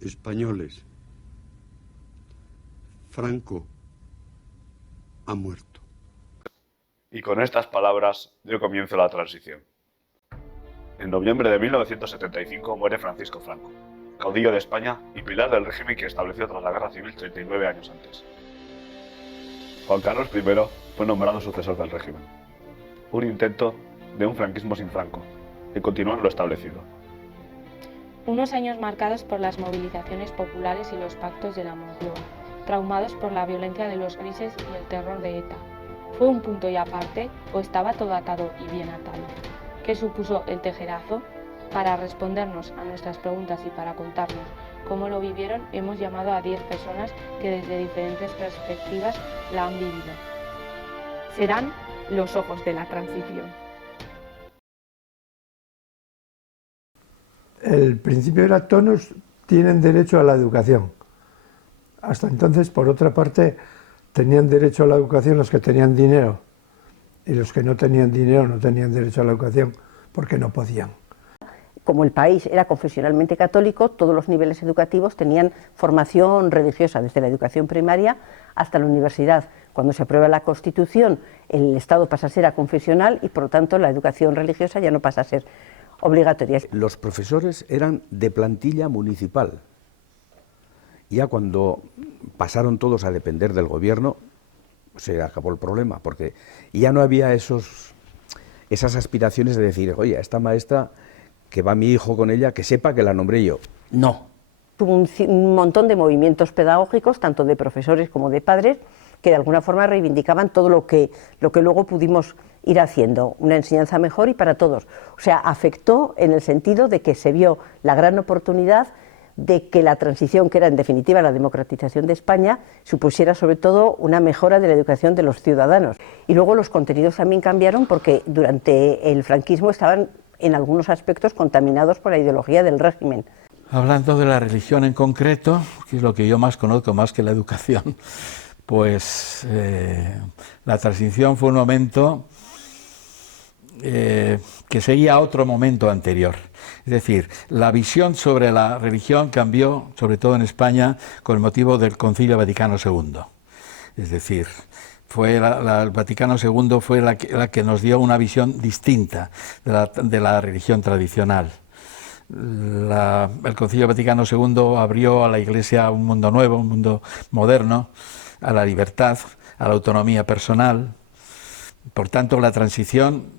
españoles, Franco ha muerto. Y con estas palabras dio comienzo la transición. En noviembre de 1975 muere Francisco Franco, caudillo de España y pilar del régimen que estableció tras la Guerra Civil 39 años antes. Juan Carlos I fue nombrado sucesor del régimen. Un intento de un franquismo sin Franco, y continuar lo establecido. Unos años marcados por las movilizaciones populares y los pactos de la Moncloa, traumados por la violencia de los grises y el terror de ETA. ¿Fue un punto y aparte o estaba todo atado y bien atado? ¿Qué supuso el tejerazo? Para respondernos a nuestras preguntas y para contarnos cómo lo vivieron, hemos llamado a 10 personas que desde diferentes perspectivas la han vivido. Serán los ojos de la transición. El principio era todos tienen derecho a la educación. Hasta entonces, por otra parte, tenían derecho a la educación los que tenían dinero, y los que no tenían dinero no tenían derecho a la educación porque no podían. Como el país era confesionalmente católico, todos los niveles educativos tenían formación religiosa, desde la educación primaria hasta la universidad. Cuando se aprueba la Constitución, el Estado pasa a ser aconfesional y, por lo tanto, la educación religiosa ya no pasa a ser obligatoria. Los profesores eran de plantilla municipal. Ya cuando pasaron todos a depender del gobierno, se acabó el problema, porque ya no había esas aspiraciones de decir, oye, esta maestra, que va mi hijo con ella, que sepa que la nombré yo. No. Tuvo un montón de movimientos pedagógicos, tanto de profesores como de padres, que de alguna forma reivindicaban todo lo que luego pudimos ir haciendo, una enseñanza mejor y para todos. O sea, afectó en el sentido de que se vio la gran oportunidad de que la transición, que era en definitiva la democratización de España, supusiera sobre todo una mejora de la educación de los ciudadanos. Y luego los contenidos también cambiaron porque durante el franquismo estaban en algunos aspectos contaminados por la ideología del régimen. Hablando de la religión en concreto, que es lo que yo más conozco, más que la educación, pues la transición fue un momento que seguía otro momento anterior. Es decir, la visión sobre la religión cambió, sobre todo en España, con el motivo del Concilio Vaticano II. Es decir, el Vaticano II fue la que nos dio una visión distinta de la religión tradicional. El Concilio Vaticano II abrió a la Iglesia un mundo nuevo, un mundo moderno, a la libertad, a la autonomía personal. Por tanto, la transición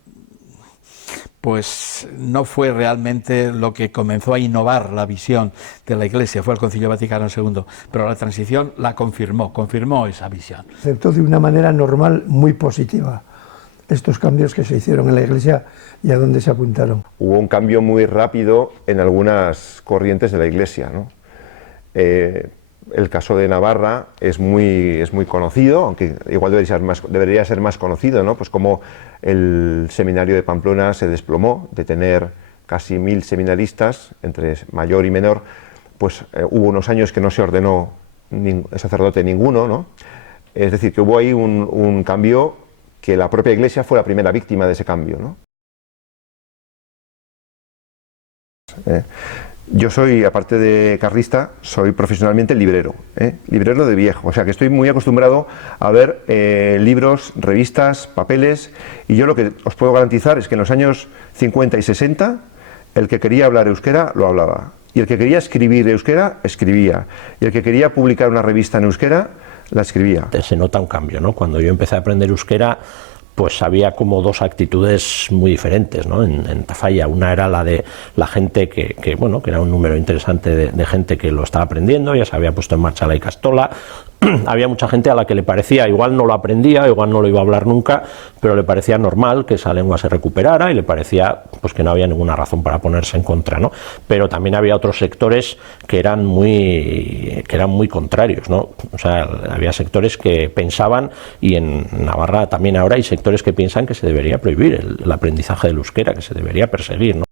pues no fue realmente lo que comenzó a innovar la visión de la Iglesia, fue el Concilio Vaticano II, pero la transición la confirmó esa visión. Aceptó de una manera normal, muy positiva, estos cambios que se hicieron en la Iglesia y a dónde se apuntaron. Hubo un cambio muy rápido en algunas corrientes de la Iglesia, ¿no? El caso de Navarra es muy conocido, aunque igual debería ser más conocido, ¿no? Pues como el seminario de Pamplona se desplomó, de tener casi 1000 seminaristas, entre mayor y menor, pues hubo unos años que no se ordenó sacerdote ninguno, ¿no? Es decir, que hubo ahí un cambio que la propia Iglesia fue la primera víctima de ese cambio, ¿no? Yo soy, aparte de carlista, soy profesionalmente librero, librero de viejo, o sea que estoy muy acostumbrado a ver libros, revistas, papeles, y yo lo que os puedo garantizar es que en los años 50 y 60 el que quería hablar euskera lo hablaba, y el que quería escribir euskera, escribía, y el que quería publicar una revista en euskera, la escribía. Se nota un cambio, ¿no? Cuando yo empecé a aprender euskera, pues había como dos actitudes muy diferentes, ¿no? En Tafalla, una era la de la gente que era un número interesante de gente que lo estaba aprendiendo, ya se había puesto en marcha la Ikastola. Había mucha gente a la que le parecía, igual no lo aprendía, igual no lo iba a hablar nunca, pero le parecía normal que esa lengua se recuperara y le parecía pues que no había ninguna razón para ponerse en contra, ¿no? Pero también había otros sectores que eran muy contrarios, ¿no? O sea, había sectores que pensaban, y en Navarra también ahora hay sectores que piensan que se debería prohibir el aprendizaje del euskera, que se debería perseguir, ¿no?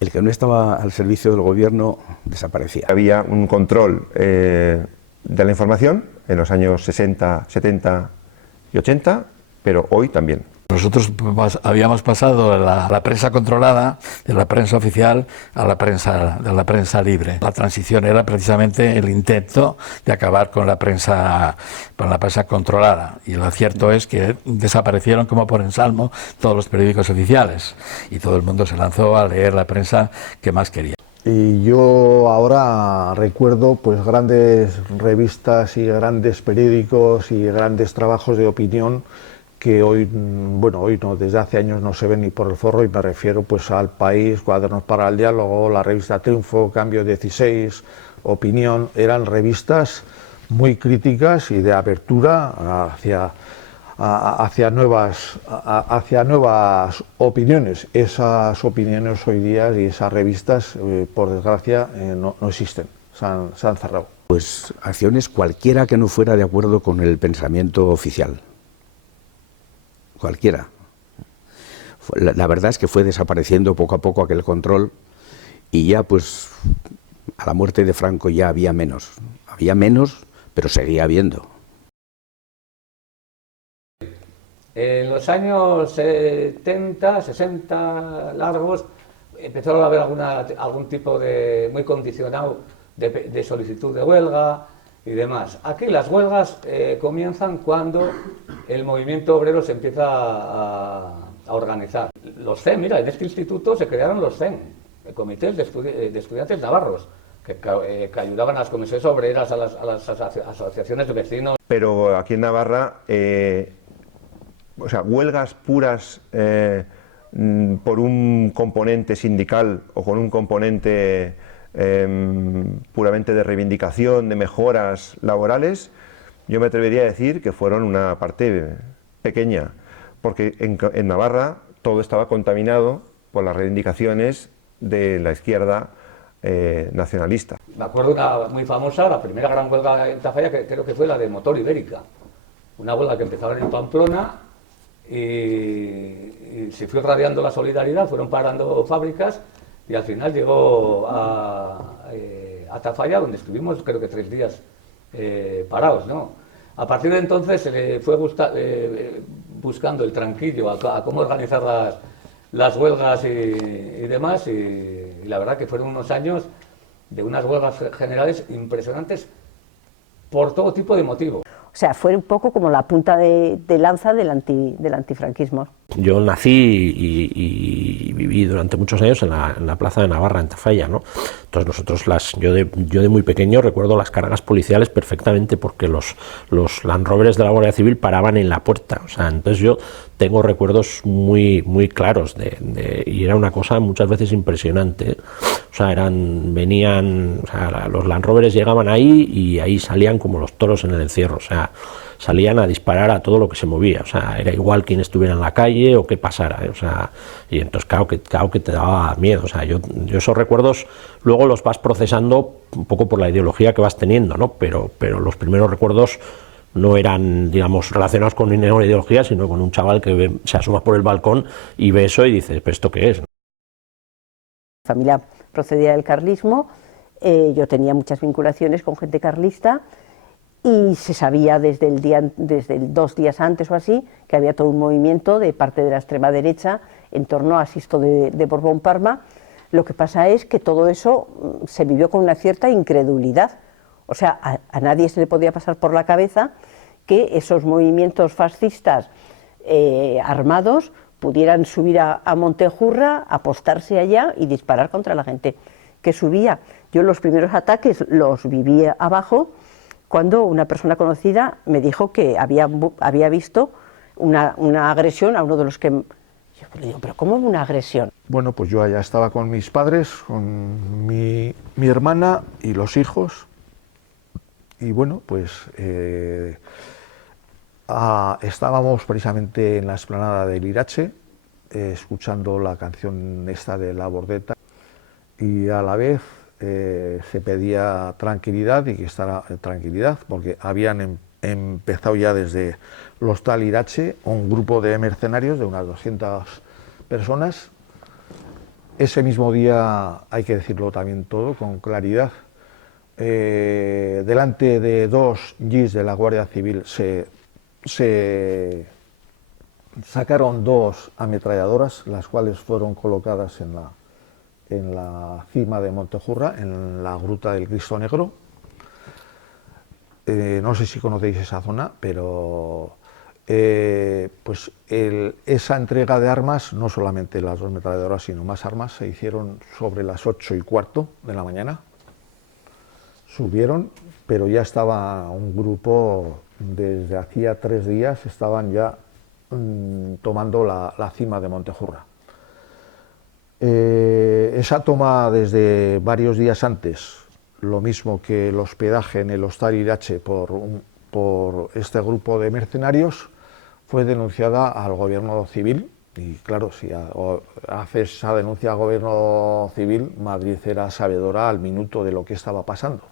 El que no estaba al servicio del gobierno desaparecía. Había un control de la información en los años 60, 70 y 80, pero hoy también. Nosotros habíamos pasado la prensa controlada, de la prensa oficial a la prensa libre. La transición era precisamente el intento de acabar con la prensa controlada. Y lo cierto es que desaparecieron como por ensalmo todos los periódicos oficiales y todo el mundo se lanzó a leer la prensa que más quería. Y yo ahora recuerdo pues grandes revistas y grandes periódicos y grandes trabajos de opinión que hoy, bueno, hoy no, desde hace años no se ven ni por el forro, y me refiero pues al País, Cuadernos para el Diálogo, la revista Triunfo, Cambio 16, Opinión. Eran revistas muy críticas y de apertura hacia nuevas opiniones. Esas opiniones hoy día y esas revistas, por desgracia, no existen, se han cerrado. Pues acciones cualquiera que no fuera de acuerdo con el pensamiento oficial. Cualquiera. La verdad es que fue desapareciendo poco a poco aquel control, y ya pues a la muerte de Franco ya había menos, pero seguía habiendo. En los años 70, 60 largos, empezaron a haber algún tipo de, muy condicionado, de solicitud de huelga y demás. Aquí las huelgas comienzan cuando el movimiento obrero se empieza a organizar. Los CEN, mira, en este instituto se crearon los CEN, comités de estudiantes navarros, que ayudaban a las comisiones obreras, a las asociaciones de vecinos. Pero aquí en Navarra, o sea, huelgas puras por un componente sindical o con un componente puramente de reivindicación, de mejoras laborales, yo me atrevería a decir que fueron una parte pequeña, porque en Navarra todo estaba contaminado por las reivindicaciones de la izquierda nacionalista. Me acuerdo una muy famosa, la primera gran huelga en Tafalla, que creo que fue la de Motor Ibérica, una huelga que empezaba en Pamplona y se fue radiando la solidaridad, fueron parando fábricas, y al final llegó a Tafalla, donde estuvimos creo que 3 días parados, ¿no? A partir de entonces se le fue buscando el tranquillo a cómo organizar las huelgas y demás, y la verdad que fueron unos años de unas huelgas generales impresionantes por todo tipo de motivos. O sea, fue un poco como la punta de lanza del antifranquismo. Yo nací y viví durante muchos años en la plaza de Navarra, en Tafalla, ¿no? Entonces nosotros, yo de muy pequeño recuerdo las cargas policiales perfectamente, porque los Land Rovers de la Guardia Civil paraban en la puerta. O sea, entonces yo tengo recuerdos muy, muy claros y era una cosa muchas veces impresionante, ¿eh? O sea, los Land Rovers llegaban ahí y ahí salían como los toros en el encierro. O sea, salían a disparar a todo lo que se movía. O sea, era igual quien estuviera en la calle o qué pasara, ¿eh? O sea, y entonces claro que te daba miedo. O sea, yo esos recuerdos luego los vas procesando un poco por la ideología que vas teniendo, ¿no? Pero los primeros recuerdos no eran, digamos, relacionados con ninguna ideología, sino con un chaval que se asoma por el balcón y ve eso y dice, ¿pero esto qué es? Mi familia procedía del carlismo, yo tenía muchas vinculaciones con gente carlista, y se sabía desde 2 días antes o así que había todo un movimiento de parte de la extrema derecha en torno a Sisto de Borbón Parma. Lo que pasa es que todo eso se vivió con una cierta incredulidad. O sea, a nadie se le podía pasar por la cabeza que esos movimientos fascistas armados pudieran subir a Montejurra, apostarse allá y disparar contra la gente que subía. Yo los primeros ataques los viví abajo, cuando una persona conocida me dijo que había visto una agresión a uno de los que... Yo le digo, ¿pero cómo una agresión? Bueno, pues yo allá estaba con mis padres, con mi hermana y los hijos, y bueno, pues estábamos precisamente en la explanada del Irache, escuchando la canción esta de La Bordeta, y a la vez se pedía tranquilidad, y que estará tranquilidad, porque habían empezado ya desde el Hostal Irache un grupo de mercenarios de unas 200 personas. Ese mismo día, hay que decirlo también todo con claridad, delante de 2 jeeps de la Guardia Civil se sacaron 2 ametralladoras, las cuales fueron colocadas en la cima de Montejurra, en la gruta del Cristo Negro. No sé si conocéis esa zona, pero pues esa entrega de armas, no solamente las 2 ametralladoras, sino más armas, se hicieron sobre las 8:15 de la mañana. Subieron, pero ya estaba un grupo, desde hacía 3 días, estaban ya tomando la cima de Montejurra. Esa toma desde varios días antes, lo mismo que el hospedaje en el Hostal Irache por este grupo de mercenarios, fue denunciada al gobierno civil. Y claro, si haces esa denuncia al gobierno civil, Madrid era sabedora al minuto de lo que estaba pasando,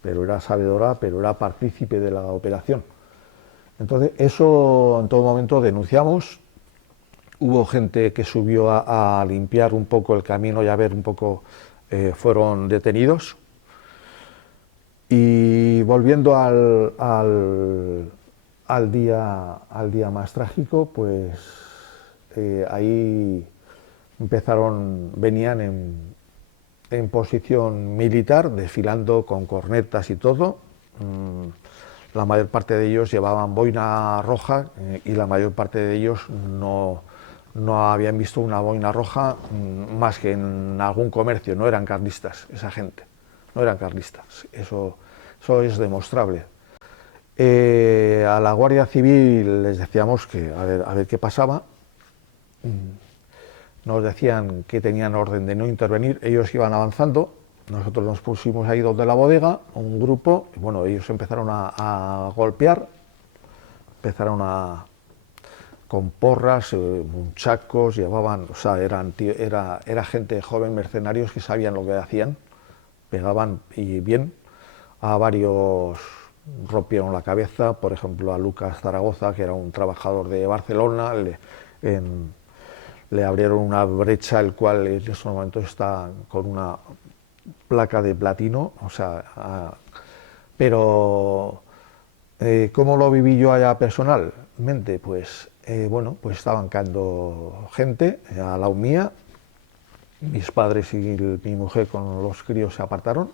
pero era sabedora, pero era partícipe de la operación. Entonces, eso en todo momento denunciamos. Hubo gente que subió a limpiar un poco el camino y a ver un poco, fueron detenidos. Y volviendo al día más trágico, pues ahí venían en posición militar, desfilando con cornetas y todo. La mayor parte de ellos llevaban boina roja y la mayor parte de ellos no habían visto una boina roja más que en algún comercio. No eran carlistas, esa gente, no eran carlistas, eso es demostrable. A la Guardia Civil les decíamos que a ver qué pasaba. Nos decían que tenían orden de no intervenir, ellos iban avanzando, nosotros nos pusimos ahí donde la bodega, un grupo, y bueno, ellos empezaron a golpear, con porras, muchachos, llevaban, o sea, era gente joven, mercenarios que sabían lo que hacían, pegaban y bien, a varios rompieron la cabeza, por ejemplo a Lucas Zaragoza, que era un trabajador de Barcelona, le abrieron una brecha, el cual en estos momentos está con una placa de platino, o sea, pero ¿cómo lo viví yo allá personalmente? Pues bueno, pues estaban caendo gente al lado mía, mis padres y mi mujer con los críos se apartaron,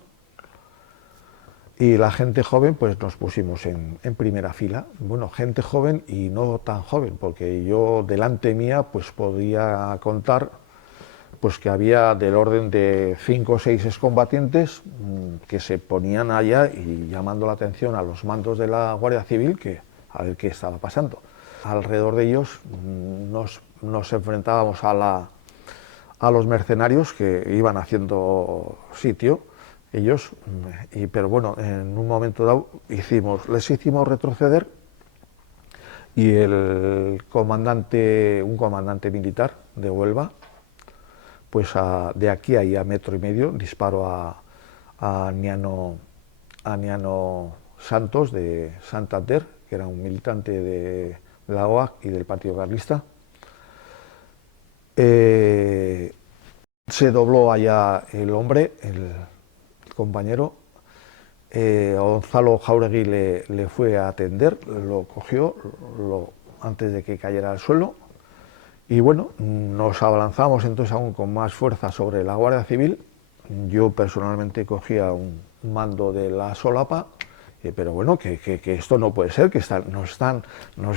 y la gente joven pues nos pusimos en primera fila. Bueno, gente joven y no tan joven, porque yo delante mía pues podía contar pues que había del orden de 5 o 6 excombatientes que se ponían allá y llamando la atención a los mandos de la Guardia Civil que a ver qué estaba pasando. Alrededor de ellos nos enfrentábamos a los mercenarios que iban haciendo sitio, ellos, pero bueno, en un momento dado les hicimos retroceder y un comandante militar de Huelva, pues de aquí a 1,5 metros disparó a Niano Santos de Santander, que era un militante de la OAC y del Partido Carlista. Se dobló allá el hombre, el compañero. Gonzalo Jauregui le fue a atender, lo cogió antes de que cayera al suelo. Y bueno, nos abalanzamos entonces aún con más fuerza sobre la Guardia Civil. Yo personalmente cogía un mando de la solapa, pero bueno, que esto no puede ser, que nos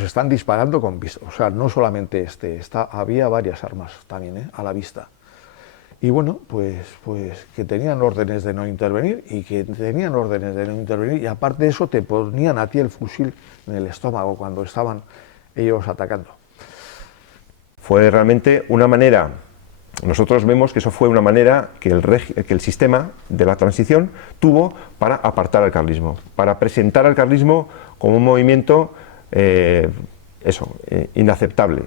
están disparando con vista. O sea, no solamente había varias armas también a la vista. Y bueno, pues que tenían órdenes de no intervenir y aparte de eso te ponían a ti el fusil en el estómago cuando estaban ellos atacando. Fue realmente una manera, nosotros vemos que eso fue una manera que el sistema de la transición tuvo para apartar al carlismo, para presentar al carlismo como un movimiento inaceptable.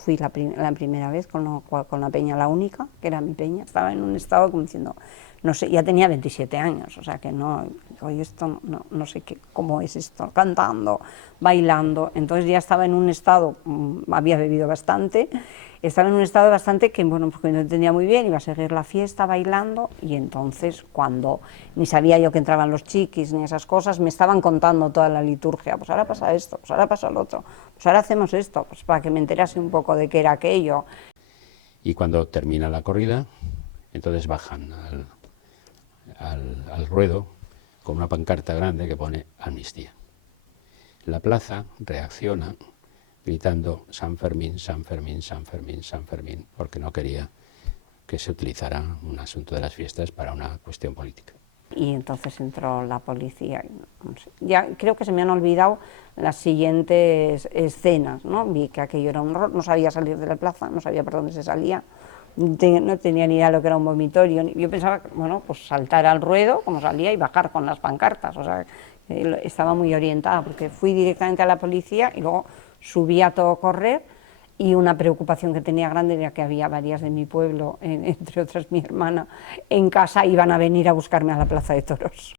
Fui la primera vez con la peña, la única, que era mi peña, estaba en un estado como diciendo, no sé, ya tenía 27 años, o sea que no, oye, esto no sé cómo es esto, cantando, bailando, entonces ya estaba en un estado, había bebido bastante estaba en un estado bastante que, bueno, pues que no entendía muy bien, iba a seguir la fiesta bailando, y entonces cuando ni sabía yo que entraban los chiquis ni esas cosas, me estaban contando toda la liturgia, pues ahora pasa esto, pues ahora pasa lo otro, pues ahora hacemos esto, pues para que me enterase un poco de qué era aquello. Y cuando termina la corrida, entonces bajan al ruedo con una pancarta grande que pone amnistía. La plaza reacciona gritando San Fermín, San Fermín, San Fermín, San Fermín, porque no quería que se utilizara un asunto de las fiestas para una cuestión política. Y entonces entró la policía. No sé. Ya creo que se me han olvidado las siguientes escenas, ¿no? Vi que aquello era un horror, no sabía salir de la plaza, no sabía por dónde se salía, no tenía ni idea de lo que era un vomitorio. Yo pensaba, bueno, pues saltar al ruedo, como salía, y bajar con las pancartas. O sea, estaba muy orientada, porque fui directamente a la policía y luego subí a todo correr, y una preocupación que tenía grande era que había varias de mi pueblo, entre otras mi hermana, en casa, iban a venir a buscarme a la Plaza de Toros.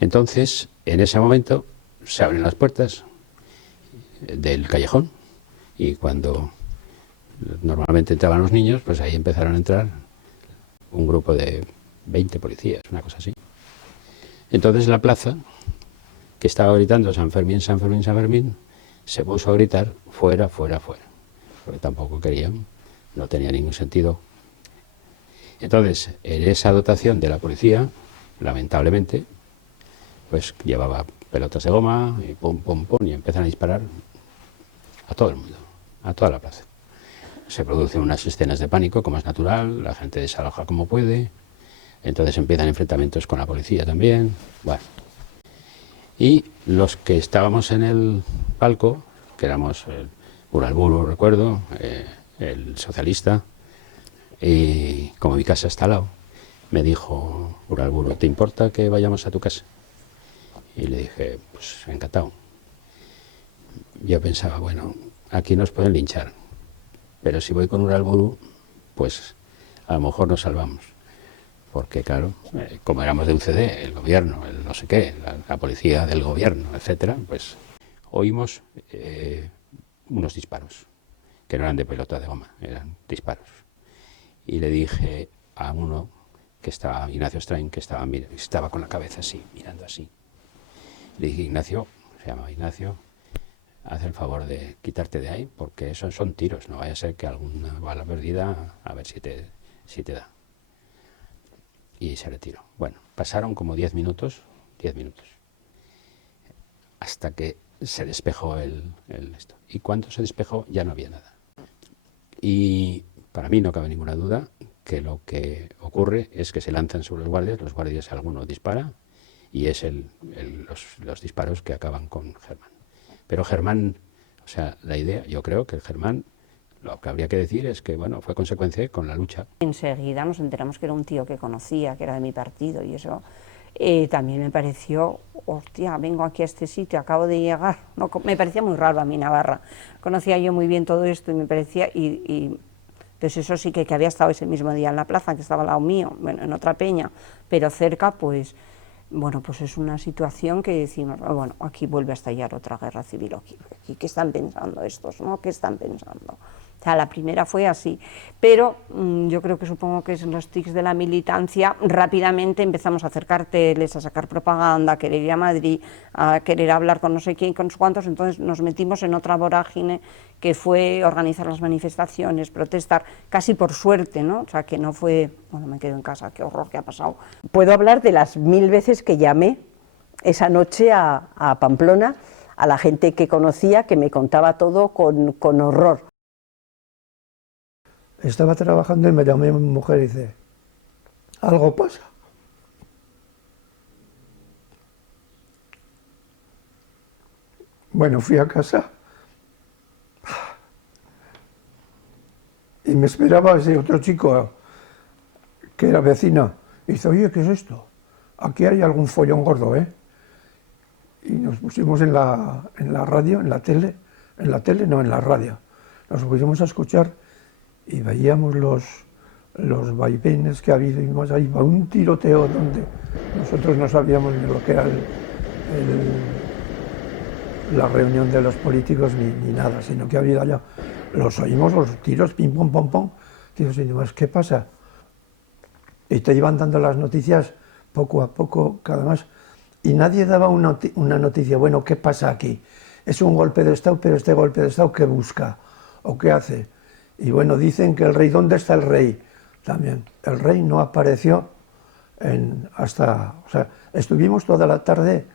Entonces, en ese momento, se abren las puertas del callejón, y cuando normalmente entraban los niños, pues ahí empezaron a entrar un grupo de 20 policías, una cosa así. Entonces la plaza, que estaba gritando San Fermín, San Fermín, San Fermín, se puso a gritar fuera, fuera, fuera, porque tampoco querían, no tenía ningún sentido. Entonces, en esa dotación de la policía, lamentablemente, pues llevaba pelotas de goma y pum, pum, pum, y empiezan a disparar a todo el mundo, a toda la plaza. Se producen unas escenas de pánico, como es natural, la gente desaloja como puede, entonces empiezan enfrentamientos con la policía también, bueno. Y los que estábamos en el palco, que éramos el Uralburu, recuerdo, el socialista, y como mi casa está al lado, me dijo Uralburu, ¿te importa que vayamos a tu casa? Y le dije, pues encantado. Yo pensaba, bueno, aquí nos pueden linchar, pero si voy con Uralburu, pues a lo mejor nos salvamos. Porque claro, como éramos de UCD, el gobierno, el no sé qué, la policía del gobierno, etcétera, pues oímos unos disparos, que no eran de pelota de goma, eran disparos. Y le dije a uno que estaba, Ignacio Strain, que estaba con la cabeza así, mirando así. Le dije, Ignacio, se llama Ignacio, haz el favor de quitarte de ahí, porque esos son tiros, no vaya a ser que alguna bala perdida, a ver si te da. Y se retiró. Bueno, pasaron como 10 minutos, hasta que se despejó esto. Y cuando se despejó ya no había nada. Y para mí no cabe ninguna duda que lo que ocurre es que se lanzan sobre los guardias alguno dispara, y es los disparos que acaban con Germán. Pero Germán, o sea, la idea, yo creo que Germán, lo que habría que decir es que, bueno, fue consecuencia con la lucha. Enseguida nos enteramos que era un tío que conocía, que era de mi partido, y eso también me pareció, hostia, vengo aquí a este sitio, acabo de llegar. No, me parecía muy raro a mí Navarra. Conocía yo muy bien todo esto y me parecía, pues eso sí que había estado ese mismo día en la plaza, que estaba al lado mío, bueno, en otra peña, pero cerca, pues, bueno, pues es una situación que decimos, bueno, aquí vuelve a estallar otra guerra civil, aquí ¿qué están pensando estos, no? ¿Qué están pensando? O sea, la primera fue así, pero yo creo que supongo que en los tics de la militancia rápidamente empezamos a hacer carteles, a sacar propaganda, a querer ir a Madrid, a querer hablar con no sé quién, con no sé cuántos, entonces nos metimos en otra vorágine que fue organizar las manifestaciones, protestar, casi por suerte, ¿no? O sea, que no fue, bueno, me quedo en casa, qué horror que ha pasado. Puedo hablar de las 1000 veces que llamé esa noche a Pamplona, a la gente que conocía, que me contaba todo con horror. Estaba trabajando y me llamó mi mujer y dice, algo pasa. Bueno, fui a casa y me esperaba ese otro chico que era vecino. Y dice, oye, ¿qué es esto? Aquí hay algún follón gordo, ¿eh? Y nos pusimos en la radio, en la radio. Nos pusimos a escuchar y veíamos los vaivenes que había, y más ahí va un tiroteo donde nosotros no sabíamos ni lo que era la reunión de los políticos ni nada, sino que había ya los oímos, los tiros, pim, pom, pom, pom. Digo, señores, ¿qué pasa? Y te iban dando las noticias poco a poco, cada más. Y nadie daba una noticia, bueno, ¿qué pasa aquí? Es un golpe de Estado, pero este golpe de Estado, ¿qué busca? ¿O qué hace? Y bueno, dicen que el rey, ¿dónde está el rey? También, el rey no apareció o sea, estuvimos toda la tarde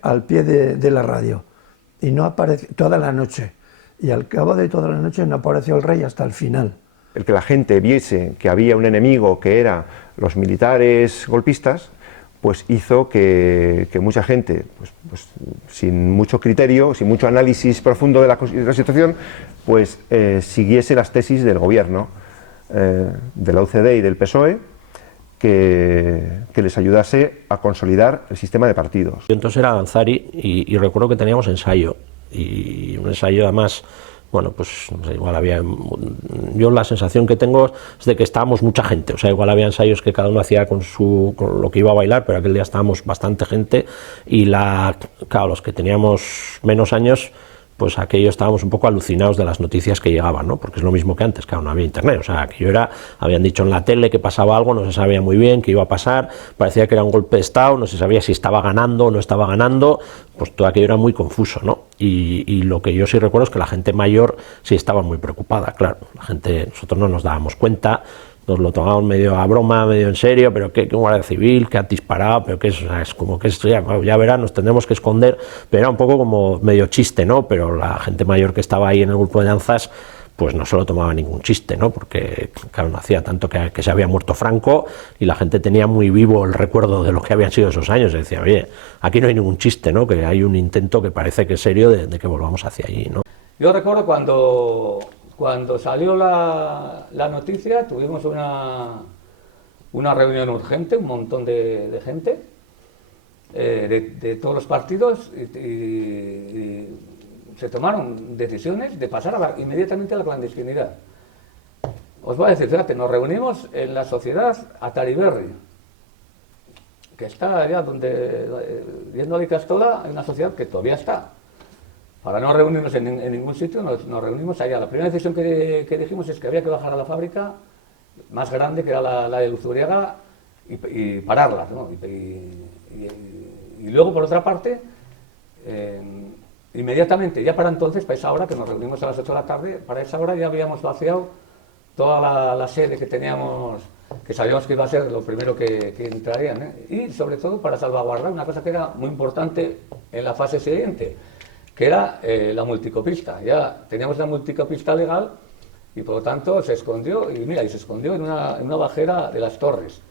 al pie de la radio, y no apareció, toda la noche, y al cabo de toda la noche no apareció el rey hasta el final. El que la gente viese que había un enemigo que eran los militares golpistas, pues hizo que mucha gente, pues sin mucho criterio, sin mucho análisis profundo de la situación, pues siguiese las tesis del gobierno, de la UCD y del PSOE, que les ayudase a consolidar el sistema de partidos. Yo entonces era Danzari y recuerdo que teníamos ensayo, y un ensayo además, bueno, pues no sé, igual había, yo la sensación que tengo es de que estábamos mucha gente, o sea, igual había ensayos que cada uno hacía con lo que iba a bailar, pero aquel día estábamos bastante gente, y claro, los que teníamos menos años, pues aquello estábamos un poco alucinados de las noticias que llegaban, ¿no? Porque es lo mismo que antes, claro, no había internet, o sea, aquello era, habían dicho en la tele que pasaba algo, no se sabía muy bien qué iba a pasar, parecía que era un golpe de Estado, no se sabía si estaba ganando o no estaba ganando, pues todo aquello era muy confuso, ¿no? Y lo que yo sí recuerdo es que la gente mayor sí estaba muy preocupada, claro, nosotros no nos dábamos cuenta, nos lo tomábamos medio a broma, medio en serio, pero que un guardia civil que ha disparado, pero que es como que ya verán, nos tendremos que esconder, pero era un poco como medio chiste, ¿no? Pero la gente mayor que estaba ahí en el grupo de danzas, pues no se lo tomaba ningún chiste, ¿no? Porque claro, no hacía tanto que se había muerto Franco y la gente tenía muy vivo el recuerdo de lo que habían sido esos años, y decía, oye, aquí no hay ningún chiste, ¿no? Que hay un intento que parece que es serio de que volvamos hacia allí, ¿no? Yo recuerdo cuando salió la noticia, tuvimos una reunión urgente, un montón de gente, de todos los partidos, y se tomaron decisiones de pasar inmediatamente a la clandestinidad. Os voy a decir, fíjate, nos reunimos en la sociedad Atariberri, que está allá yendo a Icastola, en una sociedad que todavía está. Para no reunirnos en ningún sitio, nos reunimos allá. La primera decisión que dijimos es que había que bajar a la fábrica más grande, que era la de Luzuriaga, y pararla, ¿no? Y luego, por otra parte, inmediatamente, ya para entonces, para esa hora, que nos reunimos a las 8 de la tarde, para esa hora ya habíamos vaciado toda la sede que teníamos, que sabíamos que iba a ser lo primero que entrarían, ¿eh? Y sobre todo para salvaguardar una cosa que era muy importante en la fase siguiente, que era la multicopista. Ya teníamos la multicopista legal y por lo tanto se escondió, y mira, se escondió en una bajera de las Torres.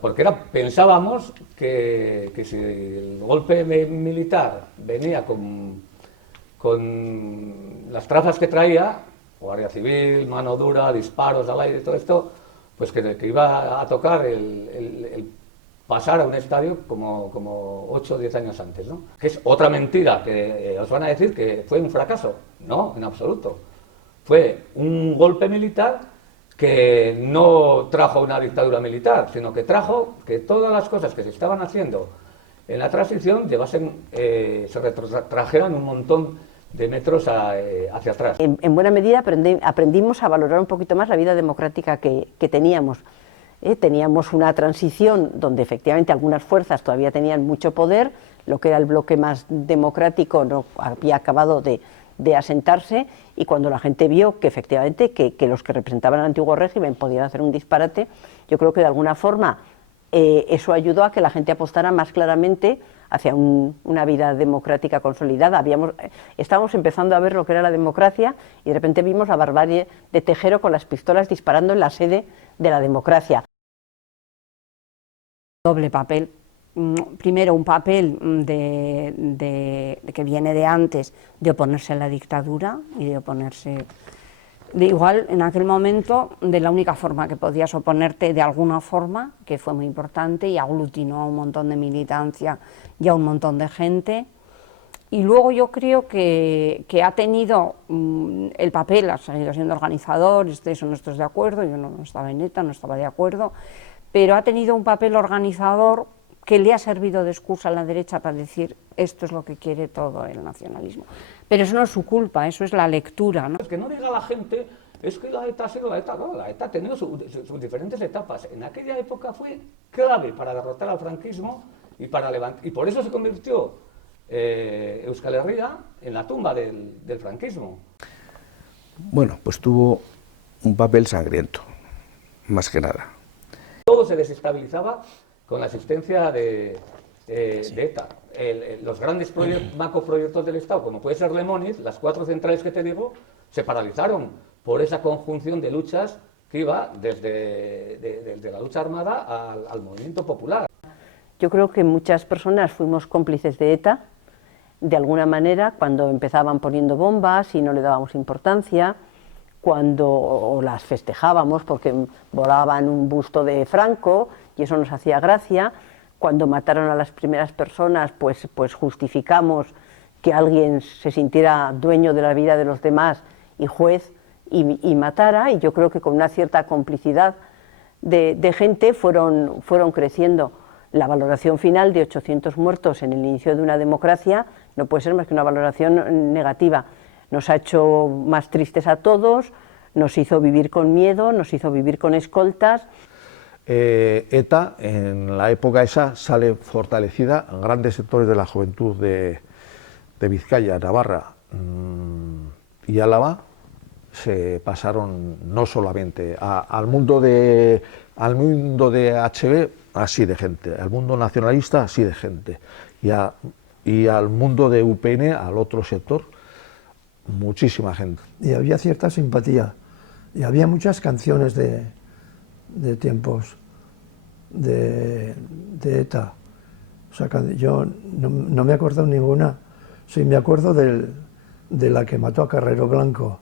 Porque pensábamos que si el golpe militar venía con las trazas que traía, Guardia Civil, mano dura, disparos al aire, todo esto, pues que iba a tocar el pasar a un estadio como 8 o 10 años antes, ¿no? Que es otra mentira que os van a decir que fue un fracaso. No, en absoluto. Fue un golpe militar que no trajo una dictadura militar, sino que trajo que todas las cosas que se estaban haciendo en la transición se retrotrajeran un montón de metros hacia atrás. En buena medida aprendimos a valorar un poquito más la vida democrática que teníamos. Teníamos una transición donde efectivamente algunas fuerzas todavía tenían mucho poder, lo que era el bloque más democrático no había acabado de asentarse, y cuando la gente vio que efectivamente que los que representaban el antiguo régimen podían hacer un disparate, yo creo que de alguna forma eso ayudó a que la gente apostara más claramente hacia una vida democrática consolidada. Estábamos empezando a ver lo que era la democracia y de repente vimos la barbarie de Tejero con las pistolas disparando en la sede de la democracia. Doble papel. Primero, un papel que viene de antes, de oponerse a la dictadura y de oponerse... igual, en aquel momento, de la única forma que podías oponerte de alguna forma, que fue muy importante y aglutinó a un montón de militancia y a un montón de gente. Y luego yo creo que ha tenido el papel, ha seguido siendo organizador, estés o no estés de acuerdo, yo no estaba en ETA, no estaba de acuerdo, pero ha tenido un papel organizador que le ha servido de excusa a la derecha para decir esto es lo que quiere todo el nacionalismo. Pero eso no es su culpa, eso es la lectura, ¿no? Es que no diga la gente, es que la ETA ha sido la ETA, no, la ETA ha tenido sus diferentes etapas. En aquella época fue clave para derrotar al franquismo y para levantar, y por eso se convirtió Euskal Herria en la tumba del franquismo. Bueno, pues tuvo un papel sangriento, más que nada. Todo se desestabilizaba con la existencia de ETA. Los grandes macroproyectos del Estado, como puede ser Lemoniz, las 4 centrales que te digo, se paralizaron por esa conjunción de luchas que iba desde la lucha armada al movimiento popular. Yo creo que muchas personas fuimos cómplices de ETA, de alguna manera, cuando empezaban poniendo bombas y no le dábamos importancia, cuando las festejábamos porque volaban un busto de Franco y eso nos hacía gracia, cuando mataron a las primeras personas, pues justificamos que alguien se sintiera dueño de la vida de los demás y juez y matara, y yo creo que con una cierta complicidad de gente fueron creciendo. La valoración final de 800 muertos en el inicio de una democracia no puede ser más que una valoración negativa. Nos ha hecho más tristes a todos, nos hizo vivir con miedo, nos hizo vivir con escoltas. ETA, en la época esa, sale fortalecida en grandes sectores de la juventud de Vizcaya, Navarra y Álava. Se pasaron no solamente al mundo de HB, así de gente, al mundo nacionalista, así de gente, y al mundo de UPN, al otro sector, muchísima gente. Y había cierta simpatía, y había muchas canciones de tiempos de ETA. O sea, yo no me acuerdo ninguna, sí me acuerdo de la que mató a Carrero Blanco,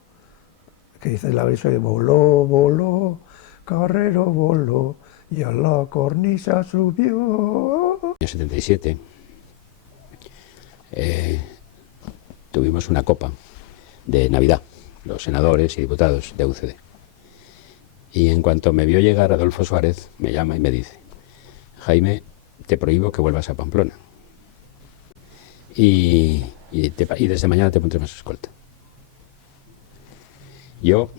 que dice la verso de voló, voló, Carrero voló, y a la cornisa subió. En el 77 tuvimos una copa de Navidad, los senadores y diputados de UCD. Y en cuanto me vio llegar Adolfo Suárez, me llama y me dice: Jaime, te prohíbo que vuelvas a Pamplona. Y desde mañana te pondremos escolta. Yo,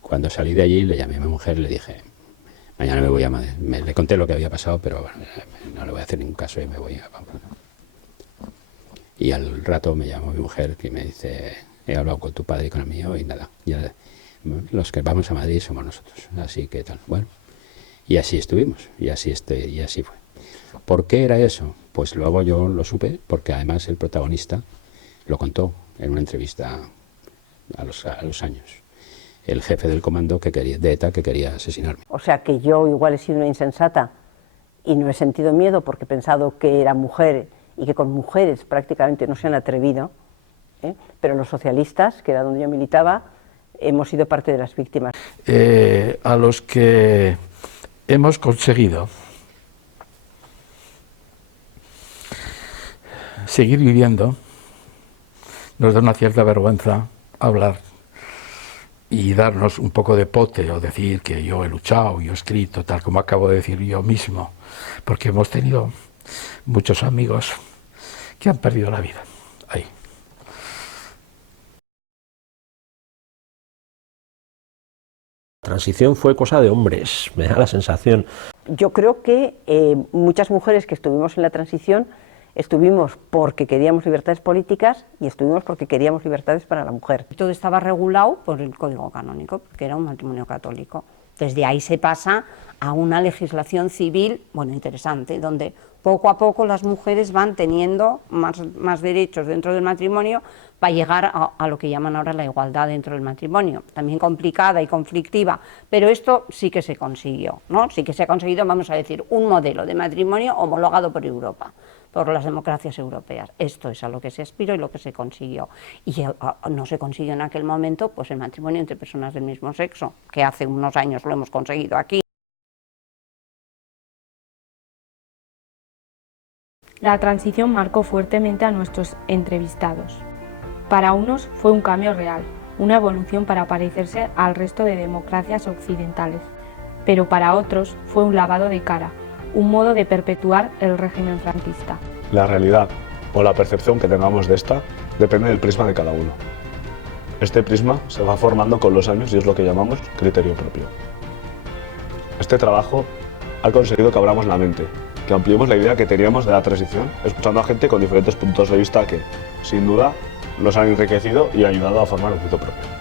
cuando salí de allí, le llamé a mi mujer y le dije: mañana me voy a Madrid. Le conté lo que había pasado, pero bueno, no le voy a hacer ningún caso y me voy a Pamplona. Y al rato me llamó mi mujer y me dice: he hablado con tu padre y con el mío y nada, ya los que vamos a Madrid somos nosotros, así que tal. Bueno, y así estuvimos, y así fue. ¿Por qué era eso? Pues luego yo lo supe, porque además el protagonista lo contó en una entrevista a los años. El jefe del comando de ETA que quería asesinarme. O sea que yo igual he sido una insensata y no he sentido miedo porque he pensado que era mujer y que con mujeres prácticamente no se han atrevido, pero los socialistas, que era donde yo militaba, hemos sido parte de las víctimas. A los que hemos conseguido seguir viviendo, nos da una cierta vergüenza hablar y darnos un poco de pote o decir que yo he luchado, yo he escrito, tal como acabo de decir yo mismo, porque hemos tenido muchos amigos que han perdido la vida ahí. La transición fue cosa de hombres, me da la sensación. Yo creo que muchas mujeres que estuvimos en la transición estuvimos porque queríamos libertades políticas y estuvimos porque queríamos libertades para la mujer. Todo estaba regulado por el Código Canónico, porque era un matrimonio católico. Desde ahí se pasa a una legislación civil, bueno, interesante, donde poco a poco las mujeres van teniendo más derechos dentro del matrimonio para llegar a lo que llaman ahora la igualdad dentro del matrimonio. También complicada y conflictiva, pero esto sí que se consiguió, ¿no? Sí que se ha conseguido, vamos a decir, un modelo de matrimonio homologado por Europa, por las democracias europeas. Esto es a lo que se aspiró y lo que se consiguió. Y no se consiguió en aquel momento pues el matrimonio entre personas del mismo sexo, que hace unos años lo hemos conseguido aquí. La transición marcó fuertemente a nuestros entrevistados. Para unos fue un cambio real, una evolución para parecerse al resto de democracias occidentales, pero para otros fue un lavado de cara, un modo de perpetuar el régimen franquista. La realidad o la percepción que tengamos de esta depende del prisma de cada uno. Este prisma se va formando con los años y es lo que llamamos criterio propio. Este trabajo ha conseguido que abramos la mente, que ampliemos la idea que teníamos de la transición, escuchando a gente con diferentes puntos de vista que, sin duda, nos han enriquecido y ayudado a formar un juicio propio.